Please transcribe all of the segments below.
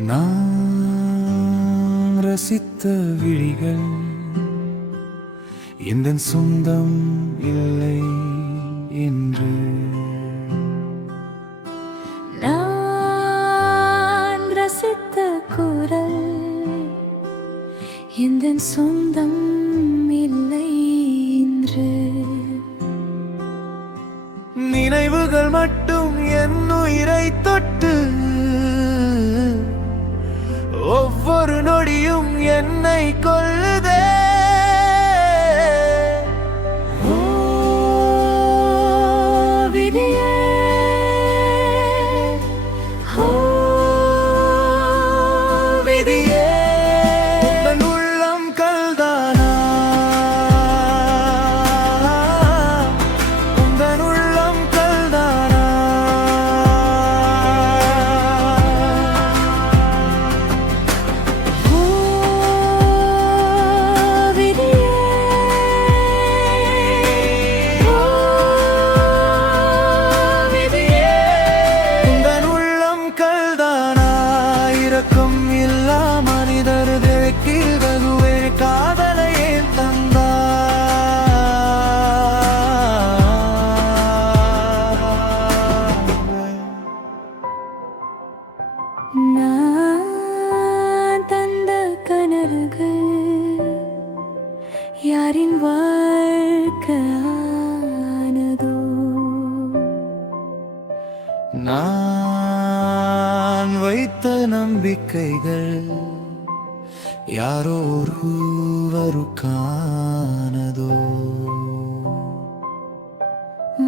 நான் ரசித்த விழிகள் எந்த சொந்தம் இல்லை என்று எந்த சொந்தம் இல்லை என்று நினைவுகள் மட்டும் என் உயிரை தொட்டு ஒவ்வொரு நொடியும் என்னை கொள்ளுதே நான் வைத்த நம்பிக்கைகள் யாரோ ஒருவருக்கானதோ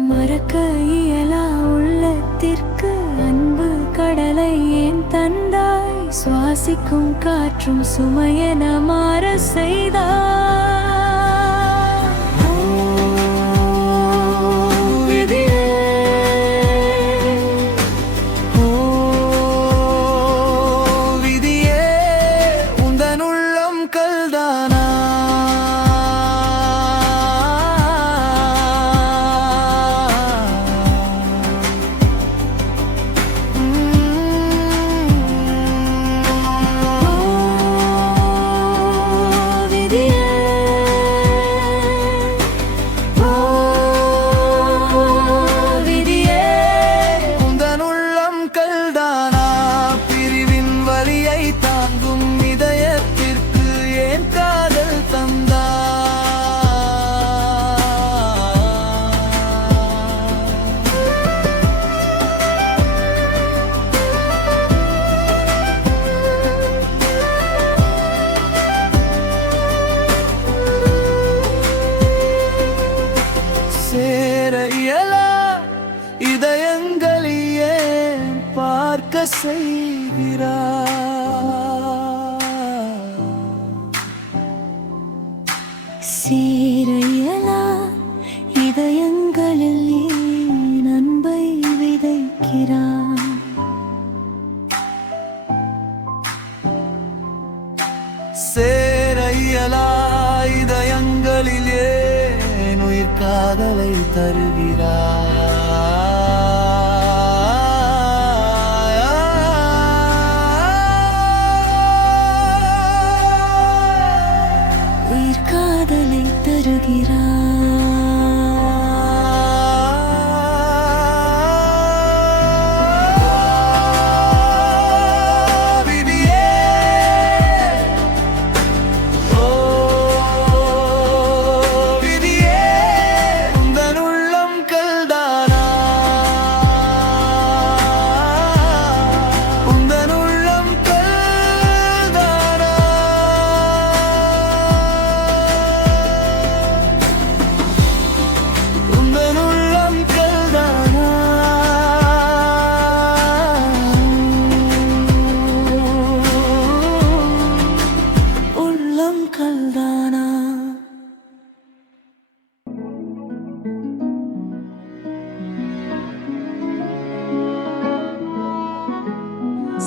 மறக்க இயலா உள்ளத்திற்கு அன்பு கடலை ஏன் தந்தாய்? சுவாசிக்கும் காற்றும் சுமையென மாற செய்தாய்? done. செய்கிறார் சீரையலா இதயங்களில் ஏன் அன்பை விதைக்கிறான் சேர இயலா இதயங்களில் ஏன் உயிர் காதலை தருகிறார்?